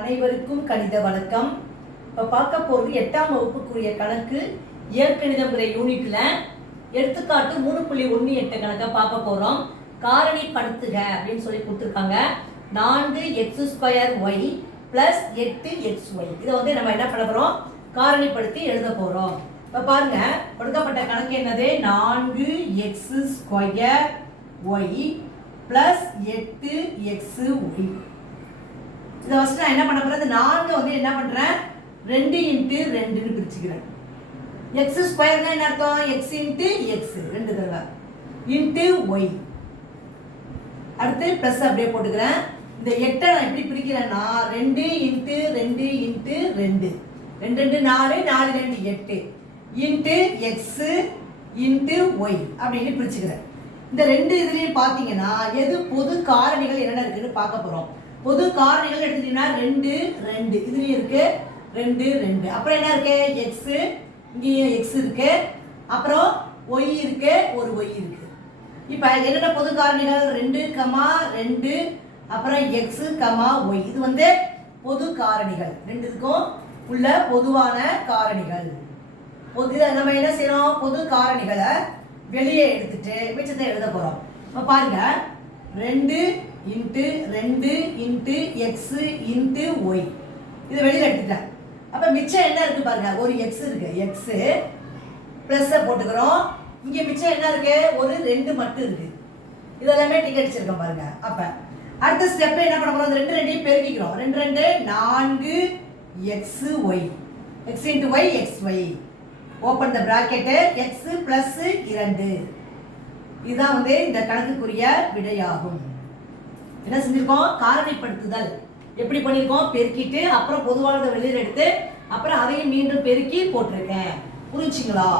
அனைவருக்கும் கணித வணக்கம். இப்போ பார்க்க போகிறது எட்டாம் வகுப்புக்குரிய கணக்கு. இயற்கணிதங்கிற யூனிட்ல எடுத்துக்காட்டு மூணு புள்ளி ஒன்று எட்டு கணக்கை பார்க்க போகிறோம் காரணி படுத்துக அப்படின்னு சொல்லி கொடுத்துருக்காங்க. நான்கு எக்ஸ் ஸ்கொயர் ஒய் ப்ளஸ் எட்டு எக்ஸ் ஒய். இதை வந்து நம்ம என்ன பண்ண போகிறோம் காரணிப்படுத்தி எழுத போகிறோம் இப்போ பாருங்க கொடுக்கப்பட்ட கணக்கு என்னது? நான்கு எக்ஸ் ஸ்கொயர் ஒய் ப்ளஸ் எட்டு எக்ஸ் ஒய். இதை ஃபஸ்ட்டு நான் என்ன பண்ண போகிறேன் இந்த நான்கு வந்து என்ன பண்ணுறேன் ரெண்டு இன்ட்டு ரெண்டுன்னு பிரிச்சுக்கிறேன். எக்ஸ் ஸ்கொயர்னா என்ன அர்த்தம்? எக்ஸ் இன்ட்டு எக்ஸ் ரெண்டு தடவை. இன்ட்டு ஒய் அடுத்து ப்ளஸ் அப்படியே போட்டுக்கிறேன். இந்த எட்டை நான் எப்படி பிரிக்கிறேன்னா ரெண்டு இன்ட்டு ரெண்டு இன்ட்டு ரெண்டு. ரெண்டு ரெண்டு நாலு நாலு ரெண்டு எட்டு. இன்ட்டு எக்ஸு இன்ட்டு ஒய் அப்படின்னு பிரிச்சுக்கிறேன். இந்த ரெண்டு இதுலேயும் பார்த்தீங்கன்னா எது பொது காரணிகள் என்னென்ன இருக்குன்னு பார்க்க போகிறோம் பொது காரணிகள் எடுத்துட்டீங்கன்னா ரெண்டு ரெண்டு. இதுலேயும் இருக்கு. ரெண்டு ரெண்டு. அப்புறம் என்ன இருக்கு? எக்ஸு இங்கேயும் எக்ஸ் இருக்கு. அப்புறம் ஒய் இருக்கு. ஒரு ஒய் இருக்கு. இப்போ என்னென்ன பொது காரணிகள் ரெண்டு கமா ரெண்டு. அப்புறம் எக்ஸ் கமா ஒய் இது வந்து பொது காரணிகள் ரெண்டுத்துக்கும் உள்ள பொதுவான காரணிகள் பொது நம்ம என்ன செய்யறோம் பொது காரணிகளை வெளியே எடுத்துட்டு மிச்சத்தை எழுத போறோம். இப்போ பாருங்க. ரெண்டு இன்ட்டு ரெண்டு இன்ட்டு எக்ஸு இன்ட்டு ஒய் இதை வெளியில் எடுத்துட்டேன். அப்போ மிச்சம் என்ன இருக்கு பாருங்க? ஒரு எக்ஸ் இருக்கு. எக்ஸு ப்ளஸ்ஸை போட்டுக்கிறோம். இங்கே மிச்சம் என்ன இருக்கு? ஒரு ரெண்டு மட்டும் இருக்கு. இதெல்லாமே டிக்கெட் அடிச்சிருக்கோம் பாருங்க. அப்போ அடுத்த ஸ்டெப் என்ன பண்ண போகிறோம் இந்த ரெண்டு ரெண்டையும் பெருக்கிக்கிறோம். ரெண்டு ரெண்டு நான்கு x y x into y x y open the bracket x plus இரண்டு. இதுதான் வந்து இந்த கணக்குக்குரிய விடையாகும். என்ன செஞ்சிருக்கோம்? காரணிப்படுத்துதல். எப்படி பண்ணியிருக்கோம் பெருக்கிட்டு அப்புறம் பொதுவானதை வெளியில் எடுத்து அப்புறம் அதையும் மீண்டும் பெருக்கி போட்டிருக்கேன். புரிஞ்சுங்களா?